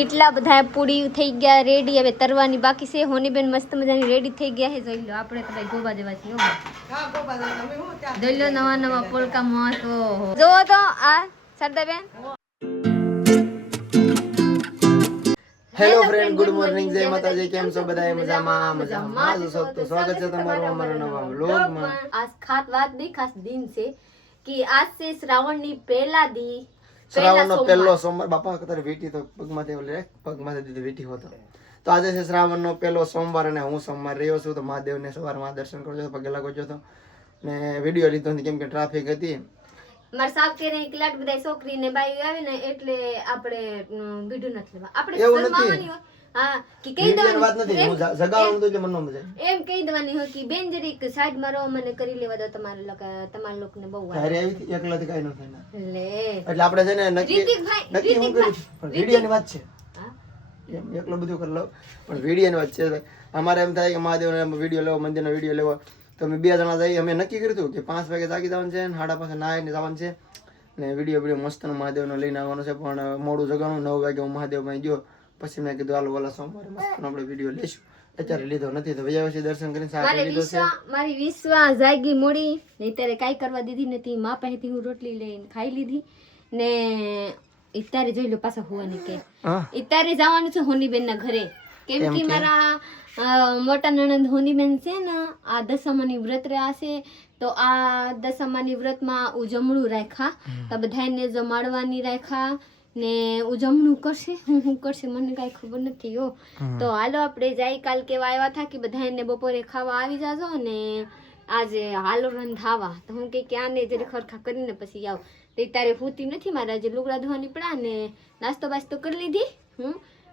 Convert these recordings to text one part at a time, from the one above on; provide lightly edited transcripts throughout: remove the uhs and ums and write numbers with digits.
એટલા બધા પૂરી થઈ ગયા રેડી, હવે તરવાની બાકી છે. હોનીબેન મસ્ત મજાની રેડી થઈ ગયા છે. જોઈ લો આપણે તો ભાઈ ગોબા જેવા છીએ. જોઈ લો નવા નવા પોલકા મસ્ત. જો તો આ સરદાબેન. હેલો ફ્રેન્ડ, ગુડ મોર્નિંગ, જય માતાજી. કેમ છો બધા? મજામાં મજામાં છો? તો સ્વાગત છે તમારું અમારા નવા વ્લોગમાં. आज खास बात नहीं, खास दिन से कि आज से श्रावण ની પહેલા દી શ્રાવણનો પહેલો સોમવાર. બાપા તારી વીટી તો પગમાંથી ઓલે પગમાંથી દીધી વીટી હોતો. તો આજે છે શ્રાવણનો પહેલો સોમવાર અને હું સોમવાર રહ્યો છું. તો મહાદેવને સવારમાં દર્શન કરજો, પગે લાગજો તો ને વિડીયો લીધો નથી કેમ કે ટ્રાફિક હતી. મારા સાહેબ કે રહે ક્લાટ બધા છોકરી ને બાઈ આવે ને એટલે આપણે વિડિયો નથી લેવા. આપણે એવું નથી. હા કે કહી દેવાની વાત નથી, હું જગાવવાનું તો એટલે મનનો મજા એમ કહી દેવાની હોય કે બેન જરીક સાઈડ માં રહો, મને કરી લેવા દો. તમારા લોકોને બહુ ઘરે આવી એકલાથી કાઈ ન થાય લે. એટલે આપણે છે ને નક્કી હું કરી વિડીયોની વાત છે. એમ એકલો બધું કરી લઉં પણ વિડીયોની વાત છે. અમારે એમ થાય કે મહાદેવનો વિડીયો લેવો, મંદિરનો વિડીયો લેવો. તો અમે 2 જણા જઈએ. અમે નક્કી કર્યું હતું કે 5 વાગે જાગી જવાનું છે ને 5:30 નાહીને જવાનું છે ને વિડીયો મસ્તનો મહાદેવનો લઈને આવવાનો છે. પણ મોડું જગાણું 9 વાગે હું મહાદેવ માં ગયો. પછી મેં કીધું હાલો ઓલા સોમવારે મસ્તનો આપણે વિડીયો લઈશું. અત્યારે લીધો નથી તો વૈયા પછી દર્શન કરીને સાથે લીધો છે. મારી વિશ્વાસ જાગી મોડી નહીં ત્યારે કાઈ કરવા દીધી નથી. મા પાસેથી હું રોટલી લઈને ખાઈ લીધી ને અત્યારે જોઈ લો પાછા હોવાની કે અત્યારે જવાનું છે હોનીબેન ના ઘરે. કેમ કે મારા મોટા નણંદ હોનીબેન છે ને આ દશામાની વ્રત રહ્યા છે. તો આ દશામાની વ્રતમાં ઉજમણું રાખ્યા તો બધાને જમાડવાની રાખ્યા ને ઉજમણું કરશે. હું કરશે મને કઈ ખબર નથી હો. તો હાલો આપણે જાય. કાલ કેવા આવ્યા હતા કે બધાને બપોરે ખાવા આવી જાજો ને આજે હાલો રંધાવા. તો હું કે ક્યાં ને જરી ખરખા કરીને પછી આવ. તો તારે હોતી નથી મારે આજે લુગડા ધોવાની પડા ને નાસ્તો બાસ્તો કરી લીધી.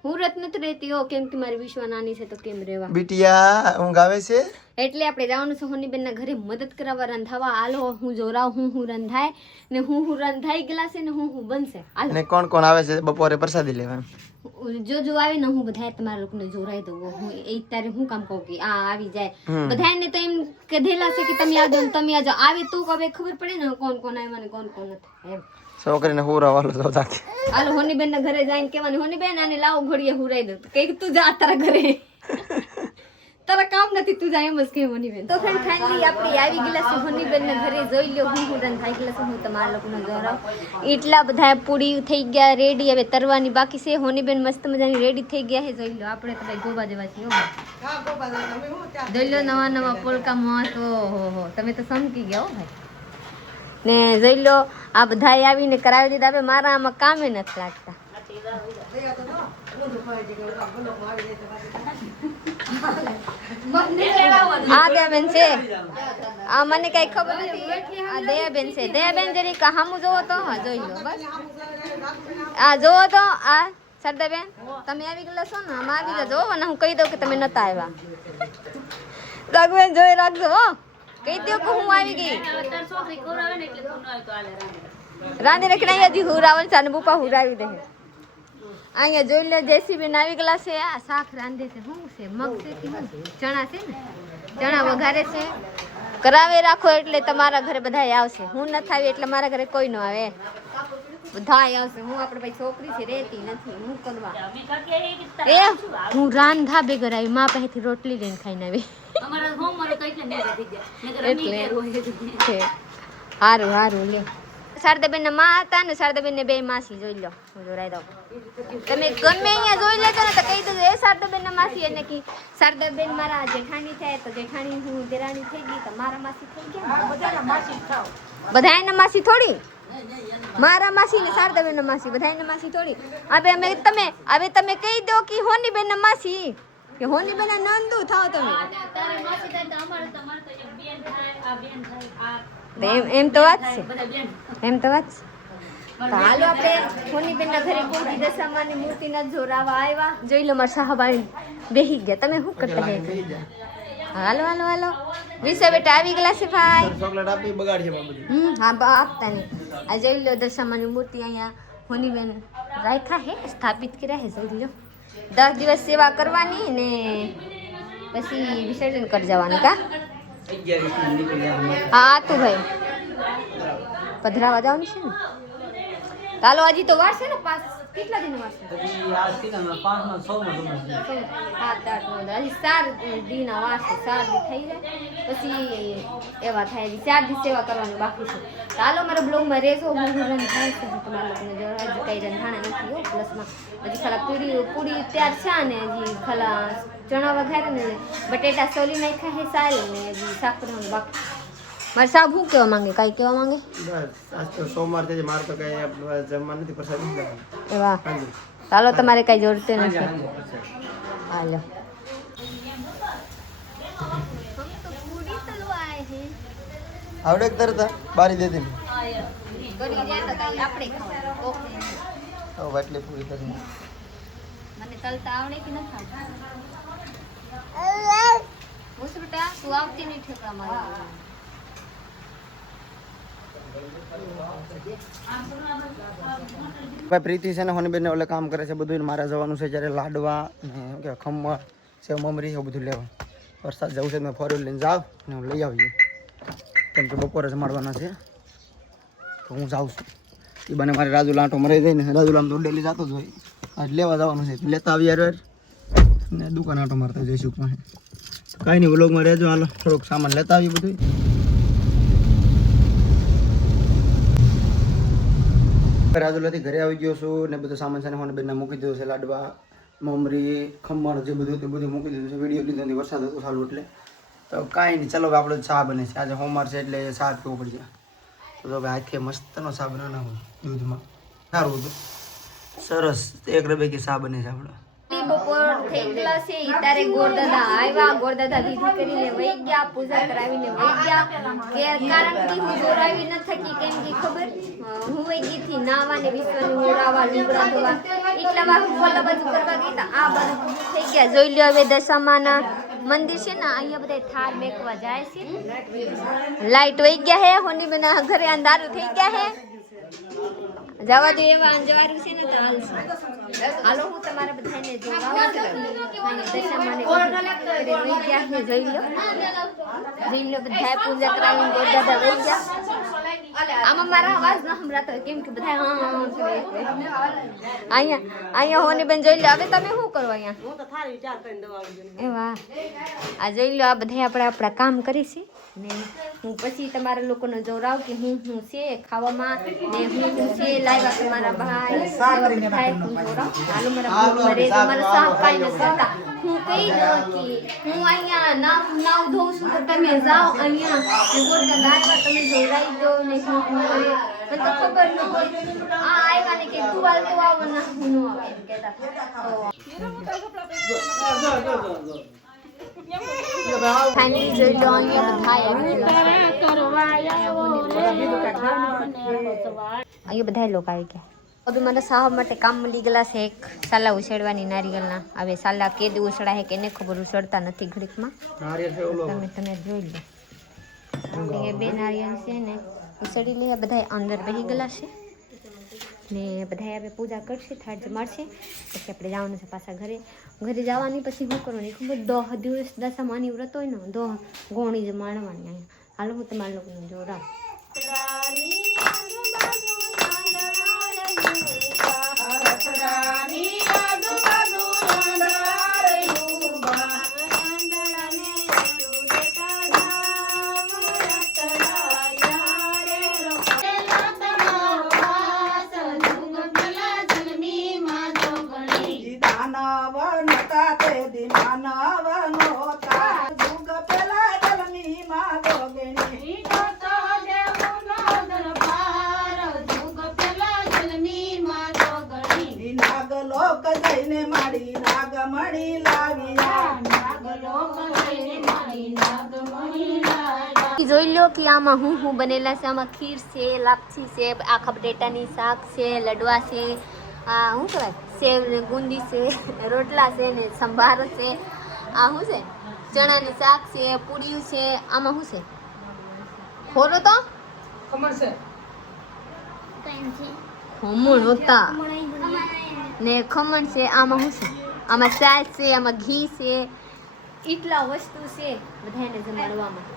હું રત નથી રહેતી હો કેમ કે મારી વિશ્વા નાની છે તો કેમ રહેવા. બિટિયા ઊંઘ આવે છે એટલે આપણે જવાનું છે હોનીબેન ના ઘરે મદદ કરાવવા રંધાવા. હાલો હું જોરાવ હું રંધાય ને હું રંધાઈ ગયેલા છે ને હું બનશે. અને કોણ કોણ આવે છે બપોરે પ્રસાદી લેવા? જો આવે ને હું બધા તમારા લોકોને જોરાઈ દઉં. હું એ તારે હું કામ કહું કે આ આવી જાય. બધાને તો એમ કધેલા છે કે તમે આજો ને તમે આજો. આવે તો હવે ખબર પડે ને કોણ કોણ આવ્યા ને કોણ કોણ નથી એમ. છોકરીને હુરાવાલો તો તાકે હાલો હોનીબેન ના ઘરે જઈને કહેવાનું હોનીબેન આને લાવો ઘડીએ હુરાઈ દઉં. કઈ તું જા તારા ઘરે, તારા કામ નથી, તું જા એમ જ કે હોનીબેન. તો ફ્રેન્ડ ફાઇનલી આપણે આવી ગયેલા છે હોનીબેન ના ઘરે. જોઈ લો હું રન થઈ ગયેલા છે. હું તમારા લોકોને જોરાવ. એટલા બધા પૂરી થઈ ગયા રેડી, હવે તરવાની બાકી છે. હોનીબેન મસ્ત મજાની રેડી થઈ ગયા છે. જોઈ લો આપણે તો ભાઈ ગોબા જેવા છીએ. જોઈ લો નવા નવા પોલકા મસ્ત. ઓહો તમે તો સમકી ગયા હો ભાઈ. ને જોઈ લો આ બધા આવીને કરાવી દીધા. હવે મારા આમાં કામે નથી લાગતા. આ દયાબેન છે, આ મને કઈ ખબર નથી. આ દયાબેન છે. દયાબેન જરી હામું જોવો તો હા જોઈ લો બસ. આ જોવો તો આ સરદાબેન તમે આવી ગયેલા છો ને આમાં આવી જજો અને હું કહી દઉં કે તમે નતા આવ્યા. રાઘવેન જોઈ રાખજો હો. કહી દો કે હું આવી ગઈ. રાંધી રખી હજી હુરાવલ છે અને બુપા હુરાવી દે. અહીંયા જોઈ લે જેસીબી આવી ગયેલા છે. આ શાક રાંધે છે. શું છે? મગ છે કે શું? ચણા છે ને, ચણા વઘારે છે. કરાવે રાખો એટલે તમારા ઘરે બધા આવશે. હું નથી આવી એટલે મારા ઘરે કોઈ ન આવે. બધા આવશે. હું આપણે ભાઈ છોકરી છે રહેતી નથી. હું કરવા એ હું રાંધા બેગર આવી. મા પાસેથી રોટલી લઈને ખાઈને આવી. હારું હારું લે. શારદાબેન ના માં હતા ને શારદાબેન ને 2 માસી. જોઈ લો હું જોરાઈ દઉં. તમે ગમે અહીંયા જોઈ લેજો ને તો કહી દેજો એ શારદાબેન ના માસી. એને કે શારદાબેન મારા જેઠાણી થાય તો જેઠાણી હું દેરાણી થઈ ગઈ તો મારા માસી થઈ ગયા. બધા એના માસી થોડી. મારા માસી ને શારદાબેન ના માસી બધા એના માસી થોડી. હવે તમે કહી દો કે હોનીબેન ના માસી કે હોનીબેન ના નંદુ થાવ તમે. એમ તો વાત છે. એમ તો વાત છે. હાલો આપણે હોનીબેન ના ઘરે કોઈ દશામાની મૂર્તિ ના જોરાવા આવ્યા. જોઈ લો મારા સાહબાઈ બેહી ગયા. તમે શું કરતા હે? હાલો હાલો હાલો વિશે બેટા આવી ગયેલા છે ભાઈ. ચોકલેટ આપી બગાડશે બાબુ. હા આપતા નહીં. આ જોઈ લો દશામાની મૂર્તિ અહીંયા હોનીબેન રાખ્યા હે, સ્થાપિત કર્યા હે. જોઈ લો 10 દિવસ સેવા કરવાની ને પછી વિસર્જન કરી જવાનું. કા હા તું ભાઈ પધરાવા જવાનું છે ને. ચાલો હજી તો વાર છે ને 5 કેટલા દિન વારસે પછી આ સીઝનમાં 5 માં 6 માં જમા છે. 7 8 9 હજી 4 દિન વારસે 4 દી થઈ જાય પછી એવા થાય હજી 4 દી સેવા કરવાની બાકી છે. તો હાલો મારા બ્લોગમાં રહેજો. હું રન થાય છે તમારા લોકોને જો હજી કઈ રંધાણા નથી હો પ્લસમાં હજી ખાલા પૂરી તૈયાર છે ને હજી ખાલા ચણા વઘારે ને બટેટા સોલી નાખ્યા હે સાલ ને હજી શાક કરવાનું બાકી. મારે સાહેબ શું કહેવા માંગે કાંઈ કહેવા માંગે બસ આજ તો સોમવાર છે મારે તો કઈ જમવા નથી પ્રસાદ નથી લેવાનો. એવા ચાલો તમારે કઈ જરૂરત નથી હાલો આવડે તરત બારી દેતી વાટલી પૂરી કરી મને તલતા આવડે કે નથી મુસરુટા તું આવતી નહીં ઠેકડા મારી ભાઈ પ્રીતિ છે ને હોનીબેન ને ઓલે કામ કરે છે બધું મારે જવાનું છે જ્યારે લાડવા ને કે ખમણ સેવ મમરી એવું બધું લેવા વરસાદ જવું છે મેં ફોર વ્હીલ લઈને જાવ ને હું લઈ આવીએ કેમ કે બપોરે જમાડવાના છે તો હું જાઉં છું એ બને મારે રાજુ લાંટો મરાઈ જાય ને રાજુ લામ તો ડેલી જતો જ હોય આજ લેવા જવાનું છે લેતા આવીએ યાર ને દુકાન આંટો મારતા જઈશું પાસે કાંઈ નહીં વ્લોગમાં રહેજો હાલો થોડુંક સામાન લેતા આવીએ બધું રાજુલાથી ઘરે આવી ગયો છું ને બધું સામાન છે ને બેનને મૂકી દીધું છે લાડવા મમરી ખમણ જે બધું તે બધું મૂકી દીધું છે વિડીયો લીધો નથી વરસાદ હતો સારું એટલે તો કાંઈ નહીં ચલો આપણે ચા બને છે આજે હોમવાર છે એટલે ચા પીવો પડશે તો ભાઈ હાથે મસ્તનો ચા બનાવવાનો હોય દૂધમાં સારું હતું સરસ એક રબેકી ચા બને છે આપણે બપોર થઈ ગયેલા છે તારે ગોરદાદા આવ્યા ગોરદાદા વિધિ કરીને વહી ગયા પૂજા કરાવીને વહી ગયા કે કારણ કે હું જોરાવી ન થકી કેમ કે ખબર હું વહી ગઈ થી નાવા ને વિશ્વની ઓરાવા લુગડા ધોવા એટલા વાર હું ઓલા બાજુ કરવા ગઈ તા આ બાજુ પૂરું થઈ ગયા જોઈ લ્યો હવે દશામાના મંદિર છે ને અહીંયા બધા થાર મેકવા જાય છે લાઈટ વહી ગયા હે હોની બેના ઘરે અંધારું થઈ ગયા હે જવા દો એવા અંજવારું છે ને તો હાલશે હાલો હું તમારા બધાને જોડાવા દશામાને વહી ગયા ને જોઈ લો બધા પૂજા કરાવીને ગોરદાદા વહી ગયા આમાં મારા અવાજ ન સંભળાતો હોય કેમ કે બધા અહીંયા હોની બેન જોઈ લો હવે તમે શું કરો અહીંયા એવા આ જોઈ લો આ બધા આપણા કામ કરીશી ને હું પછી તમારા લોકોને જોરાવ કે હું છે ખાવામાં ને હું છે લાવ્યા કે મારા ભાઈ થાય હું જોરાવ હાલો મારા ઘરે મારા સાપ કાઈ ન કરતા હું કઈ નથી હું અહીંયા નાવ ધોઉં છું તો તમે જાઓ અહીંયા ગોરડા લાવ્યા તમે જોરાઈ દો ને હું કરે મને તો ખબર ન હોય આ આવ્યા ને કે તું હાલ તો આવો ના હું ન આવે એમ કહેતા ફાઇનલી જોઈ લો અહીંયા બધા લોકો આવી ગયા હવે મારા સાહબ માટે કામ મળી ગયેલા છે એક સાલા ઉછેડવાની નારિયેળના હવે સાલા કેદી ઉછળા છે કે એને ખબર ઉછળતા નથી ઘડીકમાં તમે જોઈ લો એ બે નારિયેળ છે ને ઉછળી લે બધા અંદર બેસી ગયેલા છે ને બધા હવે પૂજા કરશે થાળ જમાડશે પછી આપણે જવાનું છે પાછા ઘરે જવાની પછી શું કરવાની ખબર 10 દિવસ દશામાની વ્રત હોય ને 10 ગોણી જ માણવાની અહીંયા હાલો હું તમારા લોકોને જોરાવ જોઈ લો કે આમાં હું બનેલા છે આમાં ખીર છે લાપસી છે આખા બટેટાની શાક છે લડવા છે આ શું કહેવાય સેવ ને ગુંદી છે રોટલા છે ને સંભાર છે આ શું છે ચણાની શાક છે પૂરીયું છે આમાં શું છે ખોરો તો ખમણ હોતા ને ખમણ છે આમાં શું છે આમાં સાસ છે આમાં ઘી છે એટલા વસ્તુ છે બધાને જમાડવામાં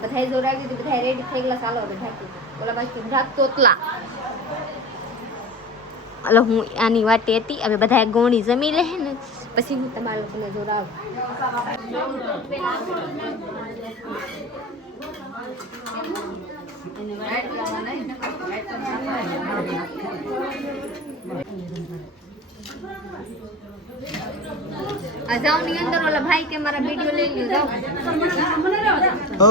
બધાય જોરાવી દીધું બધા રેડી થઈ ગયેલા ચાલો હવે ઢાંકી ઓલા બાજુ ઢાક તોતલા એટલે હું આની વાટે હતી. હવે બધા ગોળી જમી લે ને પછી હું તમારા લોકોને જોડાવું. આ જાઓ ની અંદર ઓલા ભાઈ કે મારા વિડિયો લઈ લ્યો જાઓ. ઓ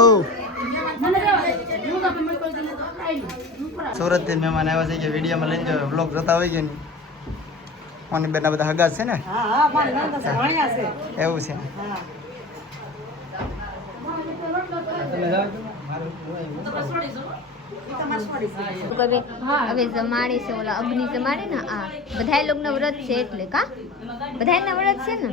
સુરત થી મહેમાન આવ્યા છે કે વિડીયોમાં લઈને જો બ્લોગ જોતા હોય કે નહીં. મોની બેન બધા હગા છે ને? એવું છે. હવે જમાડે છે ઓલા અગ્નિ જમાડે ને આ બધા લોકોના વ્રત છે એટલે કા બધાના વ્રત છે ને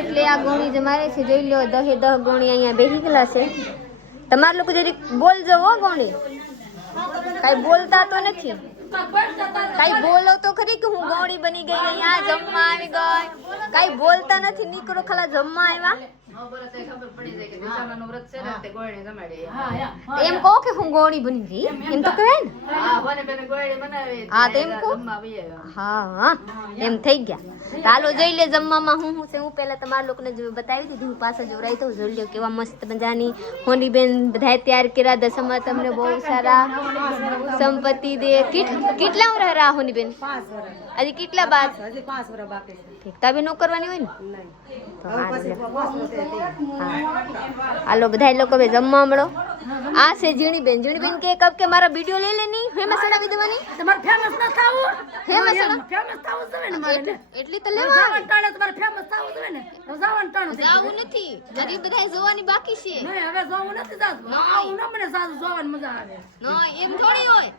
એટલે આ ગોણી જમાડે છે. જોઈ લો 10 ગોણી અહીંયા બેસી ગયેલા છે. તમારા લોકો જરીક બોલજો હો ગોણી, કઈ બોલતા તો નથી. કઈ બોલો તો ખરી કે હું ગોળી બની ગઈ અહીંયા જમવા આવી ગઈ. કઈ બોલતા નથી, નીકળો ખાલા જમવા આવ્યા. એમ કહો કે હું ગોળી બની ગઈ એમ તો કહેવાય ને. હા તો એમ કહો. હા એમ થઈ ગયા. ચાલો જોઈ લે જમવામાં હું છે. હું પહેલા તમારા લોકોને બતાવી દીધું. હું પાછા જોડાઈ તો જોઈ લો કેવા મસ્ત મજાની હોની બેન બધા તૈયાર કર્યા. દસમા તમને બહુ સારા સંપત્તિ દે. કેટલા વર્ષ રહ્યા હોની બેન? હજી કેટલા બાદ? તબે નો કરવાની હોય ને. હાલો બધા લોકો હવે જમવા મળો. આ છે ઝીણી બેન. ઝીણી બેન કે કબ કે મારા વિડિયો લઈ લે ની ફેમસ ચડાવી દેવાની. તમારે ફેમસ ના થાવું. ફેમસ થાવું જોઈએ ને મારે. એટલી તો લેવા જાવન ટાણે તમારે ફેમસ થાવું જોઈએ ને. જાવન ટાણે જાવું નથી. હજી બધાય જોવાની બાકી છે. નહીં હવે જોવું નથી જાતું. આવું ન મને સાદું જોવાની મજા આવે. નો એમ થોડી હોય.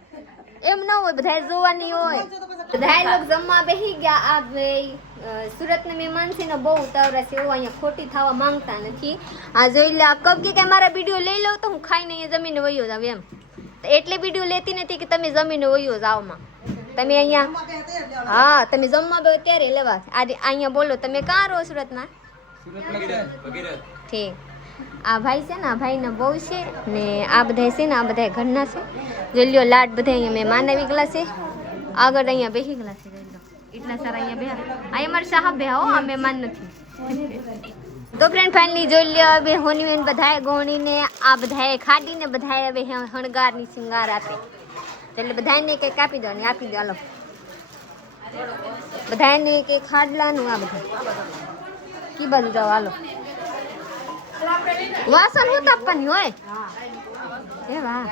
એમ ન હોય, બધાય જોવાની હોય. બધાય લોક જમવા બેસી ગયા. આ ભાઈ સુરતના મહેમાન છે ને બહુ ઉતાવળા છે. એવું અહીંયા ખોટી થવા માંગતા નથી. આ જોઈ લે કબ કે મારા વિડીયો લઈ લઉં તો હું ખાઈને અહીંયા જમીને વયો જાવ એમ. એટલે વિડીયો લેતી નથી કે તમે જમીને વયો જાવમાં. તમે અહીંયા હા તમે જમવા બે ત્યારે લેવા. આજે અહીંયા બોલો તમે ક્યાં રહો સુરતમાં? ઠીક. આ ભાઈ છે ને આ ભાઈના બહુ છે ને આ બધા છે ને આ બધા ઘરના છે. જોઈ લ્યો લાડ બધા અહીંયા મહેમાન આવી ગયેલા છે. આગળ અહીંયા બેસી ગયેલા છે. એટલા સારા અહીંયા બે અહીંયા મારા સાહેબ બે હો આ મહેમાન નથી. તો ફ્રેન્ડ ફાઇનલી જોઈ લ્યો હવે હોની બેન બધાએ ગોણીને આ બધાએ ખાડીને બધાએ હવે હણગારની શિંગાર આપે. એટલે બધાને કંઈક આપી દો ને આપી દો. હાલો બધાને કંઈક ખાડલાનું આ બધા કી બાજુ જાઓ. હાલો વાસણ હું તાપવાની હોય એ વાહ.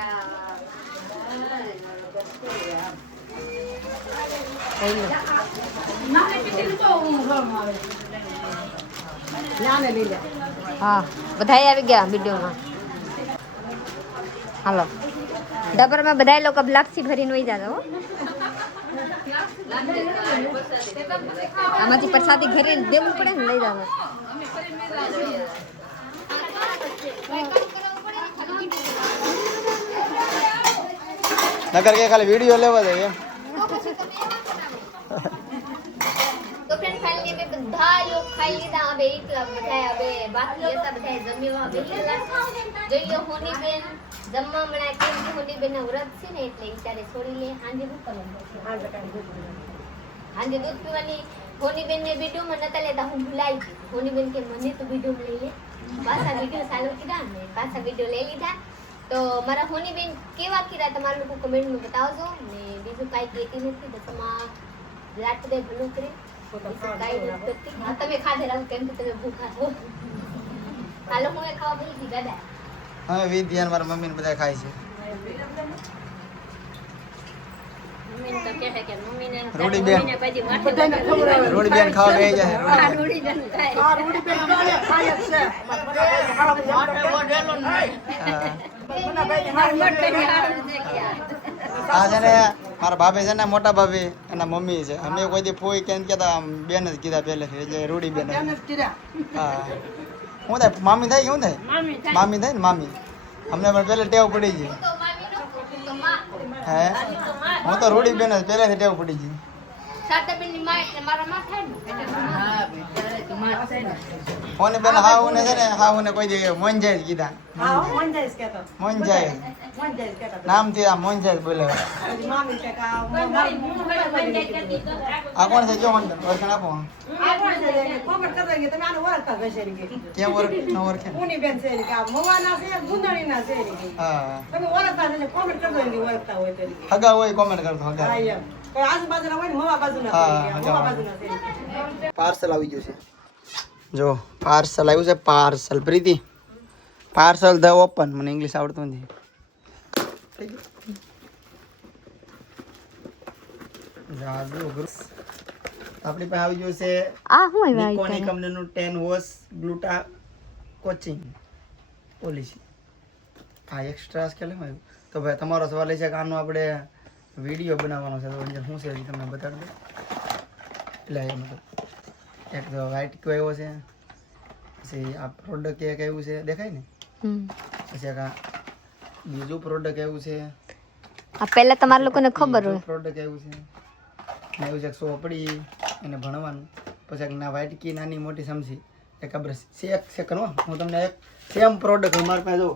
હા બધા આવી ગયા વિડીયોમાં. હાલો ડબરમાં બધા લોકો લાપસી ભરીને વહી જતા હો. આમાંથી પ્રસાદી ઘરે દેવું પડે ને લઈ જવાનું. નકર કે ખાલી વિડીયો લેવા દે એમ. તો ફ્રેન્ડ ફાઇનલી મે બધા લોક ખાઈ લીધા. હવે એકલા બધા હવે બાકી હતા બધા જમ્યા બેઠેલા. જોઈ લો હોની બેન જમવા મળ્યા. કેમ કે હોની બેન ના વ્રત છે ને એટલે વિચારે છોડી લે. હાંજે શું કરવાનું? હાંજે દૂધ પીવાની. હોની બેન ને વિડીયોમાં નતા લેતા. હું ભૂલાઈ ગઈ. હોની બેન કે મને તો વિડીયો લઈ લે. પાછા વિડીયો ચાલુ કર્યા ને પાછા વિડીયો લઈ લીધા. તો મારા હોની બેન કેવા કર્યા તમારા લોકો કમેન્ટમાં બતાવજો. ને બીજું કાંઈ કહેતી નથી. દસમાં રાત દે ભલું કરે. તમે ખાધે રહો કેમ કે તમે ભૂખા છો. હાલો હું એ ખાવા બેસી ગઈ દાદા. હા વિદ્યાન મારા મમ્મી ને બધા ખાય છે. રોડી બેન ખાવા બેસી જાય. આ છે ને મારા ભાભી છે ને મોટા ભાભી એના મમ્મી છે. અમે કોઈ દી ફોઈ કેમ કેતા બેન જ કીધા પહેલેથી એટલે રૂડી બેન. હા શું થાય મામી થાય શું થાય? મામી થાય ને મામી. અમને પણ પહેલે ટેવ પડી ગઈ. હે હું તો રૂડી બેન જ પહેલેથી ટેવ પડી ગઈ. સાતાબેનની માં એટલે મારા માં થાય ને એટલે તું માં થાય ને. કોને બેન હાઉ ને છે ને હાઉ ને કોઈ દે મોંજાય જ કીધા હા મંજાઈસ કેતો મોંજાય મંજાઈસ કેતો નામ થી આ મોંજાય જ બોલે મામી કે કા આ કોણ છે જો મને ઓળખાણ આપો કોમેન્ટ કરતો કે તમે આનો ઓળખતા હશે કે કેમ ઓળખ ન ઓળખે ઉની બેન છે કે આ મવાના છે ગુંદણી ના છે કે હા તમે ઓળખતા હશે કોમેન્ટ કરતો કે ઓળખતા હોય તો હગા હોય કોમેન્ટ કરતો હગા હા એમ કોઈ આજુબાજુના હોય ને મવા બાજુના છે મવા બાજુના છે પાર્સલ આવી ગયું છે જો પાર્સલ આવ્યું છે parcel Priti parcel the open મને ઇંગ્લિશ આવડતું નથી આપણી પાસે આવી ગયું છે આ હું નિકોન કંપનીનું 10 વોટ ગ્લુટા કોચિંગ પોલિસી આ એક્સ્ટ્રા સ્કેલ એમ આવ્યું તો ભાઈ તમારો સવાલ એ છે કે આનો આપણે વિડીયો બનાવવાનો છે તો અંદર શું છે એ તમને બતાડી દઉં એટલે એ મતલબ એક તો વ્હાઈટ કયો છે પછી આ પ્રોડક્ટ એક એવું છે દેખાય ને પછી એક આ બીજું પ્રોડક્ટ એવું છે આ પહેલા તમારા લોકોને ખબર હોય પ્રોડક્ટ એવું છે ને એવું છે એક સોપડી એને ભણવાનું પછી એક ના વ્હાઈટ કી નાની મોટી સમજી એક ખબર છે એક સેકન્ડ હું તમને એક સેમ પ્રોડક્ટ અમારી પાસે જો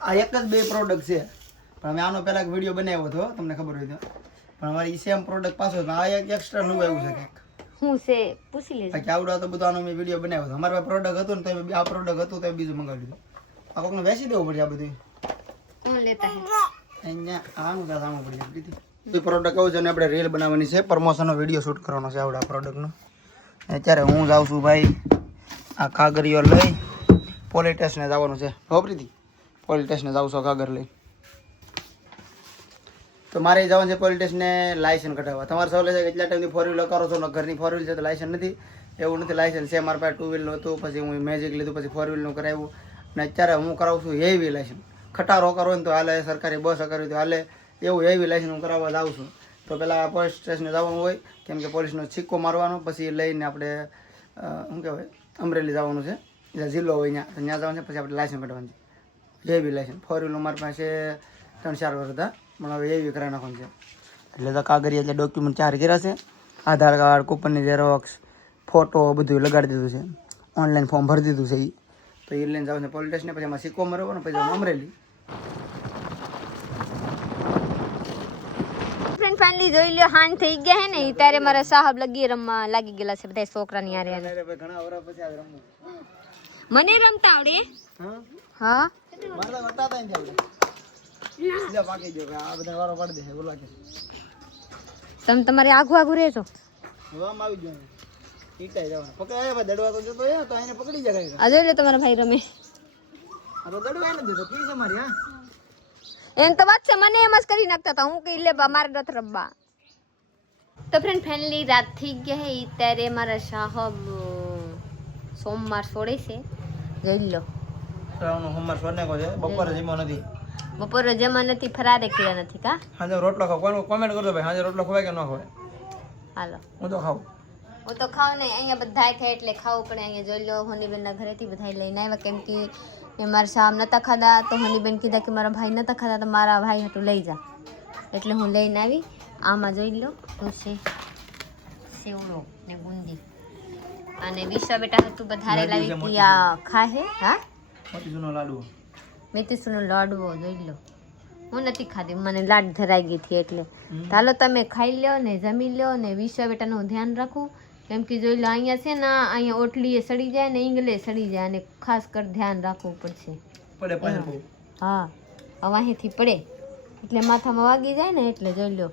આ એક જ બે પ્રોડક્ટ છે પણ અમે આનો પહેલા એક વિડીયો બનાવ્યો હતો તમને ખબર હોય તો પણ અમારી સેમ પ્રોડક્ટ પાછો આ એક એક્સ્ટ્રા નવું આવ્યું છે કંઈક હું છે પૂછી લેજો બાકી આવડો તો બધો આનો મેં વિડીયો બનાવ્યો હતો અમારા પાસે પ્રોડક્ટ હતું ને તો આ પ્રોડક્ટ હતું તો બીજું મંગાવી દીધું આ કોકને વેચી દેવું પડશે આ બધું કોણ લેતા હે અહીંયા આનું ત્યાં સામું પડી જાય બીજી પ્રોડક્ટ એવું છે ને આપણે રીલ બનાવવાની છે પ્રમોશનનો વિડીયો શૂટ કરવાનો છે આવડા પ્રોડક્ટનો અત્યારે હું જાઉં છું ભાઈ આ કાગરીઓ લઈ પોલી ટેસ્ટને જવાનું છે હો પ્રીતિ પોલી ટેસ્ટને જાઉં છું કાગર લઈ તો મારે જવાનું છે પોલી ટેસ્ટને લાયસન્સ કઢાવવા તમારે સવાલ છે કે કેટલા ટાઈમથી ફોર વ્હીલર કરો છો ને ઘરની ફોર વ્હીલ છે તો લાયસન્સ નથી એવું નથી લાયસન્સ છે મારા પાસે ટુ વ્હીલનું હતું પછી હું મેજિક લીધું પછી ફોર વ્હીલનું કરાવ્યું અને અત્યારે હું કરાવું છું હેવી લાયસન્સ ખટારો કરવો ને તો હાલે સરકારી બસ કરવી તો હાલે એવું હેવી લાયસન્સ હું કરાવવા જાઉં છું તો પહેલાં પોલીસ સ્ટેશને જવાનું હોય કેમ કે પોલીસનો સિક્કો મારવાનો પછી લઈને આપણે શું કહેવાય અમરેલી જવાનું છે જ્યાં જિલ્લો હોય ત્યાં જવાનું છે પછી આપણે લાયસન્સ કઢવાનું છે હેવી લાયસન્સ ફોર વ્હીલનું મારી પાસે 3-4 વર્ષ હતા પણ હવે એવી કરાવી નાખવાનું છે એટલે તો કાગળિયા એટલે ડોક્યુમેન્ટ 4 કર્યા છે આધાર કાર્ડ કૂપનની ઝેરોક્સ ફોટો બધું લગાડી દીધું છે ઓનલાઈન ફોર્મ ભરી દીધું છે એ તો એ લઈને જવાનું છે પોલીસ સ્ટેશને પછી એમાં સિક્કો મારવાનો પછી જવાનું અમરેલી ફ્રેન્ડ ફાઇનલી જોઈ લ્યો હાન થઈ ગયા હે ને ત્યારે મારા સાહેબ લગી રમવા લાગી ગયેલા છે બધા છોકરાની હારે ઘણા વર્ષ પછી આ રમવું મને રમતા આવડે હા હા મારે તો હતા ને ચાલે લે પાકી ગયો કે આ બધા વારો પાડી દે બોલા કે તમે તમારે આઘું આઘું રહેજો હવામાં આવી ગયો ઈટાઈ જવાનું પકડાય ભાઈ દડવા તો જતો હે તો એને પકડી જાય આ જોઈ લો તમારા ભાઈ રમે આ તો દડવા એને દીધો કી છે મારી હા એમ તો વાત છે મને એમ જ કરી નાખતા હતા હું કઈ લે મારે નથી રમવા તો ફ્રેન્ડ ફાઇનલી રાત થઈ ગયા હે ત્યારે મારા સાહેબ સોમવાર છોડે છે જોઈ લો શ્રાવણનો સોમવાર છોડને કો છે બપોરે જમવા નથી બપોરે જમા નથી ફરારે કર્યા નથી કા હાજે રોટલો ખાવ કોણ કોમેન્ટ કરજો ભાઈ હાજે રોટલો ખવાય કે ન ખવાય હાલો હું તો ખાવ હું તો ખાવ ને અહીંયા બધાય ખાય એટલે ખાવું પડે અહીંયા જોઈ લો હોનીબેનના ઘરેથી બધાય લઈને આવ્યા કેમ કે એ મારા સાહેબ નતા ખાધા તો હોનીબેન કીધા કે મારા ભાઈ નતા ખાધા તો મારા ભાઈ હતું લઈ જા એટલે હું લઈને આવી આમાં જોઈ લો શું છે સેવડો ને બુંદી અને વિશ્વા બેટા હતું વધારે લાવી હતી આ ખાહે હા મોતીચૂરનો લાડુ મેથીસુનો લાડવો જોઈ લો હું નથી ખાધી મને લાડ ધરાઈ ગઈ હતી એટલે ચાલો તમે ખાઈ લો ને જમી લો ને વિશ્વા બેટાનું ધ્યાન રાખવું કેમ કે જોઈ લો અહીંયા છે ને અહીંયા ઓટલીએ સડી જાય ને ઈંગલે સડી જાય અને ખાસ કર ધ્યાન રાખવું પડશે પડે પાછળ હા અહીંથી પડે એટલે માથામાં વાગી જાય ને એટલે જોઈ લો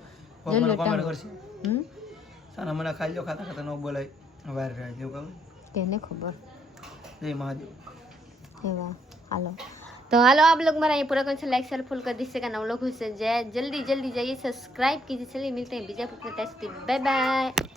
જોઈ લો કોમેન્ટ કરશે સાના મને ખાઈ લો ખાતા ખાતા ન બોલાય વાયર રહે જેવું કહું કેને ખબર જય મહાદેવ એવા હાલો तो हेलो आप लोग हमारा ये पूरा कौन सा लाइक शेयर फुल कर दीजिएगा ना लोग से जल्दी जल्दी जाइए सब्सक्राइब कीजिए चलिए मिलते हैं बीजा बाय बाय।